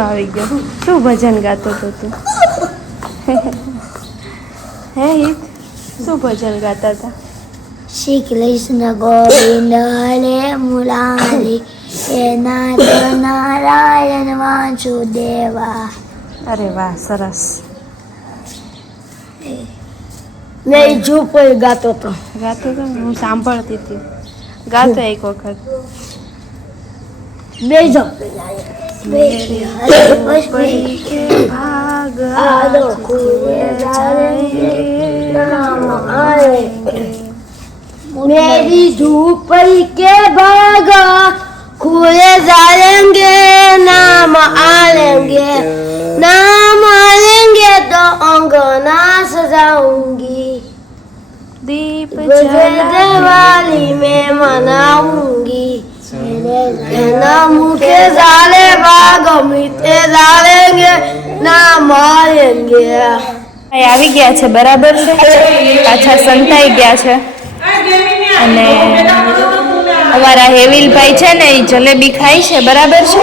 આવી ગયો. શું ભજન ગાતો હતો તું? હે હિત, શું ભજન ગાતા હતા? શ્રી કૃષ્ણ ગોવિંદ હરે મુરારી હે નાથ નારાયણ વાસુદેવા. અરે વાહ, સરસ. મેં ઝૂપર ગાતો હતો. ગાતો હતો? હું સાંભળતી હતી. ગાતો એક વખત. બેજો मेरी झोपड़ी के भाग आलो खुले जाएंगे नाम आएंगे. मेरी झोपड़ी के भाग खुले जाएंगे नाम आएंगे. नाम आएंगे तो अंगना सजाऊंगी. दीप दिवाली में मनाऊंगी. ना मुखे जाले बाग मीठे जालेंगे ना मारेंगे. આવી ગયા છે, બરાબર છે. પાછા સંતાઈ ગયા છે. અને અમારા હેવિલભાઈ છે ને, એ જલેબી ખાય છે, બરાબર છે.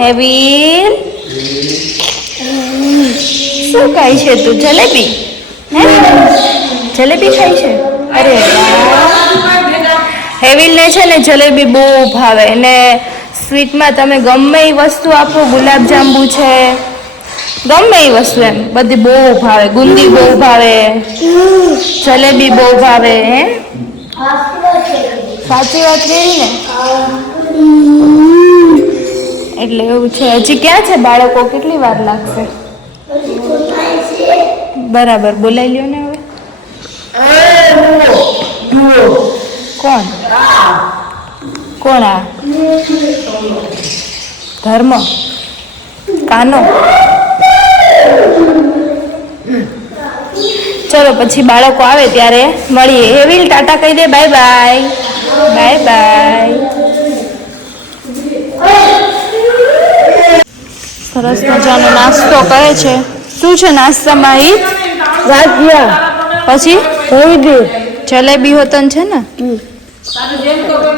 હેવિલ, શું ખાય છે તું? જલેબી? હે, જલેબી ખાય છે? અરે હેવિલને છે ને જલેબી બહુ ભાવે. અને સ્વીટમાં તમે ગમે એ વસ્તુ આપો, ગુલાબજાંબુ છે, ગમે એ વસ્તુ, એમ બધી બહુ ભાવે. ગુંદી બહુ ભાવે, જલેબી બહુ ભાવે. હે, સાચી વાત કરી ને? એટલે એવું છે. હજી ક્યાં છે બાળકો? કેટલી વાર લાગશે? બરાબર, બોલાવી લ્યો ને હવે. કોણ કોણ? આ ધર્મ કાનો. ચલો પછી બાળકો આવે ત્યારે મળીએ. હેવિલ, ટાટા કહી દે. Bye bye. Bye bye. સરસ મજાનો નાસ્તો કરે છે. શું છે નાસ્તામાં? હિત, ગાંઠિયા, પછી જલેબી. જલેબી હોતન છે ને.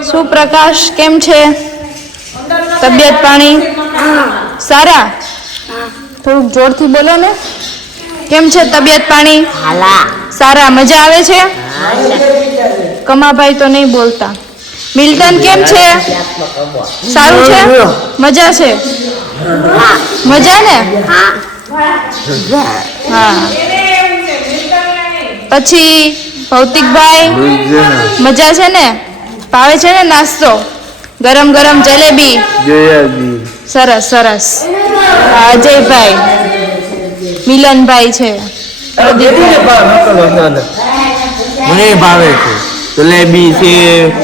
શું પ્રકાશ, કેમ છે તબિયત પાણી? સારા? થોડુંક જોરથી બોલો ને. કેમ છે તબિયત પાણી? સારા. મજા આવે છે? કમાભાઈ તો નહીં બોલતા. મિલ્ટન કેમ છે? સારું છે? મજા છે? મજા ને? હા. પછી ભૌતિકભાઈ, મજા છે ને? ભાવે છે ને નાસ્તો? ગરમ ગરમ જલેબી. સરસ સરસ. અજયભાઈ, મિલનભાઈ છે. મને ભાવે છે જલેબી છે,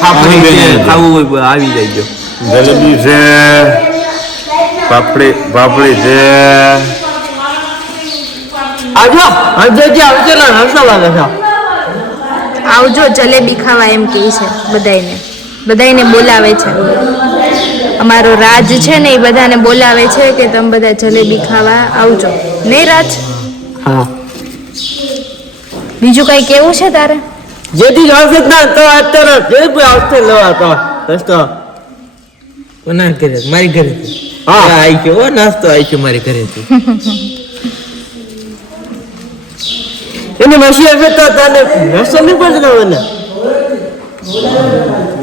પાપડી છે, ખાવું હોય આવી જાય. જલેબી છે, પાપડી છે. આવજો આવજો આવજો ને, હસો લાગે છે. આવજો જલેબી ખાવા એમ કહે છે બધાને બોલાવે છે. અમારો રાજ છે ને, એ બધાને બોલાવે છે કે તમે બધા જલેબી ખાવા આવજો. નહીં રાજ? હા. બીજું કઈ કેવું છે તારે? જેથી આવશે ના તો અત્યારે જલેબી આવશે લેવા તો રસ્તો કોના ઘરે? મારી ઘરે. હા, આવી ગયો નાસ્તો, આવી ગયો મારી ઘરેથી. એની મસી આવે તો તને રસ્તો નહીં પડતો મને.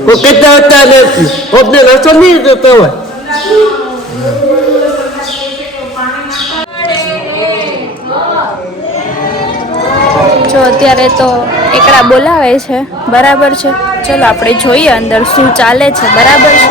કોઈ કહેતા હતા ને પોતે રસ્તો નહીં જતો હોય. જો અત્યારે તો એકડા બોલાવે છે, બરાબર છે. ચલો આપણે જોઈએ અંદર શું ચાલે છે, બરાબર છે.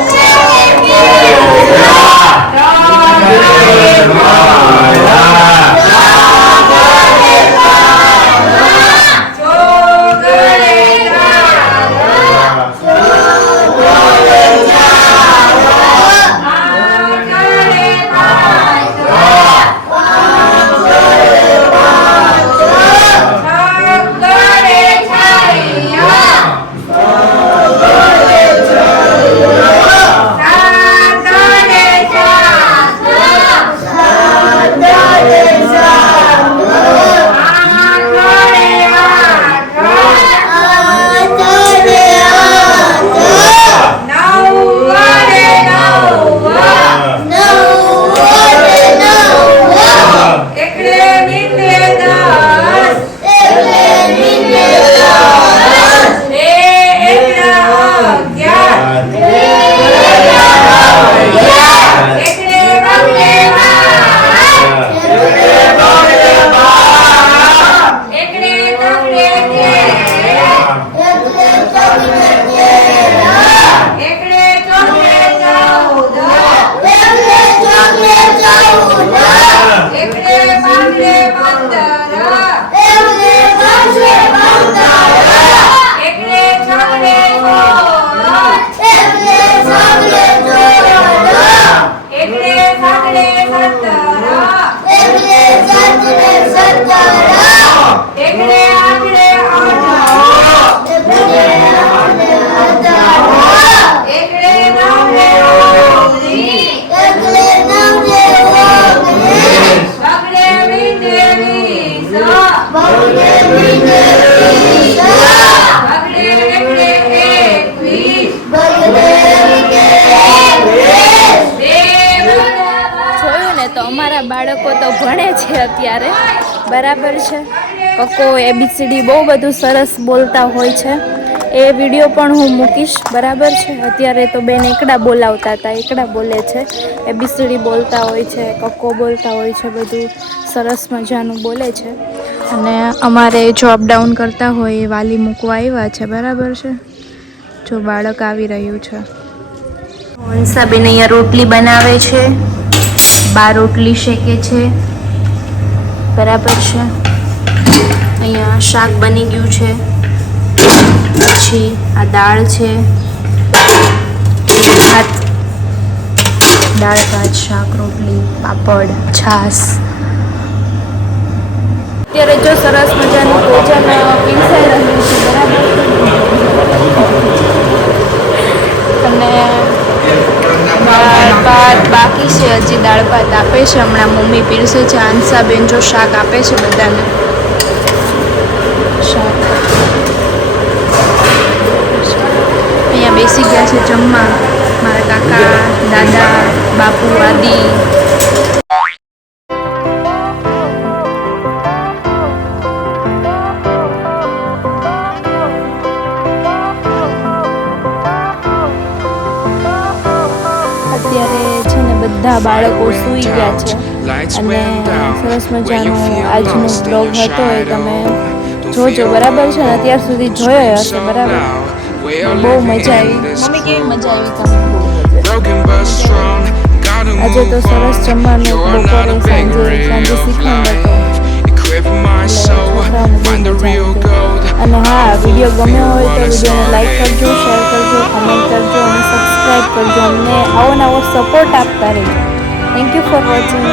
જોયું ને તો અમારા બાળકો તો ભણે છે અત્યારે, બરાબર છે. કક્કો ABCD બહુ બધું સરસ બોલતા હોય છે. એ વિડીયો પણ હું મૂકીશ, બરાબર છે. અત્યારે તો બેન એકડા બોલાવતા હતા, એકડા બોલે છે. ABCD બોલતા હોય છે, કક્કો બોલતા હોય છે, બધું સરસ મજાનું બોલે છે. અને અમારે જો અપડાઉન કરતા હોય એ વાલી મૂકવા આવ્યા છે, બરાબર છે. જો બાળક આવી રહ્યું છે. હંસાબેન અહીંયા રોટલી બનાવે છે, બા રોટલી શેકે છે, બરાબર છે. અહીંયા શાક બની ગયું છે, પછી આ દાળ છે, ભાત, દાળ ભાત, શાક, રોટલી, પાપડ, છાશ. અત્યારે જો સરસ મજાનું ભોજન પીરસાઈ રહ્યું છે, બરાબર. અને દાળ ભાત બાકી છે, હજી દાળ ભાત આપે છે, હમણાં મમ્મી પીરસે છે. હંસાબેન જો શાક આપે છે બધાને, શાક. અહીંયા બેસી ગયા છે જમવા મારા કાકા, દાદા, બાપુ, આદિ. અત્યારે છે ને બધા બાળકો સૂઈ ગયા છે અને સરસ મજાનો આજનો બ્લોગ હતો એ તમે જોજો, બરાબર છે ને. અત્યાર સુધી જોયો હશે, બરાબર. બહુ મજા આવી. મમ્મી કેવી મજા આવી તમને? આજે તો સરસ જમવાનું, બપોરે સાંજે શીખવાનું હતું. અને હા, વિડીયો ગમ્યો હોય તો વિડીયોને લાઈક કરજો, શેર કરજો, કમેન્ટ કરજો અને સબસ્ક્રાઈબ કરજો. અમને આવો નવો સપોર્ટ આપતા રહેજો. Thank you for watching.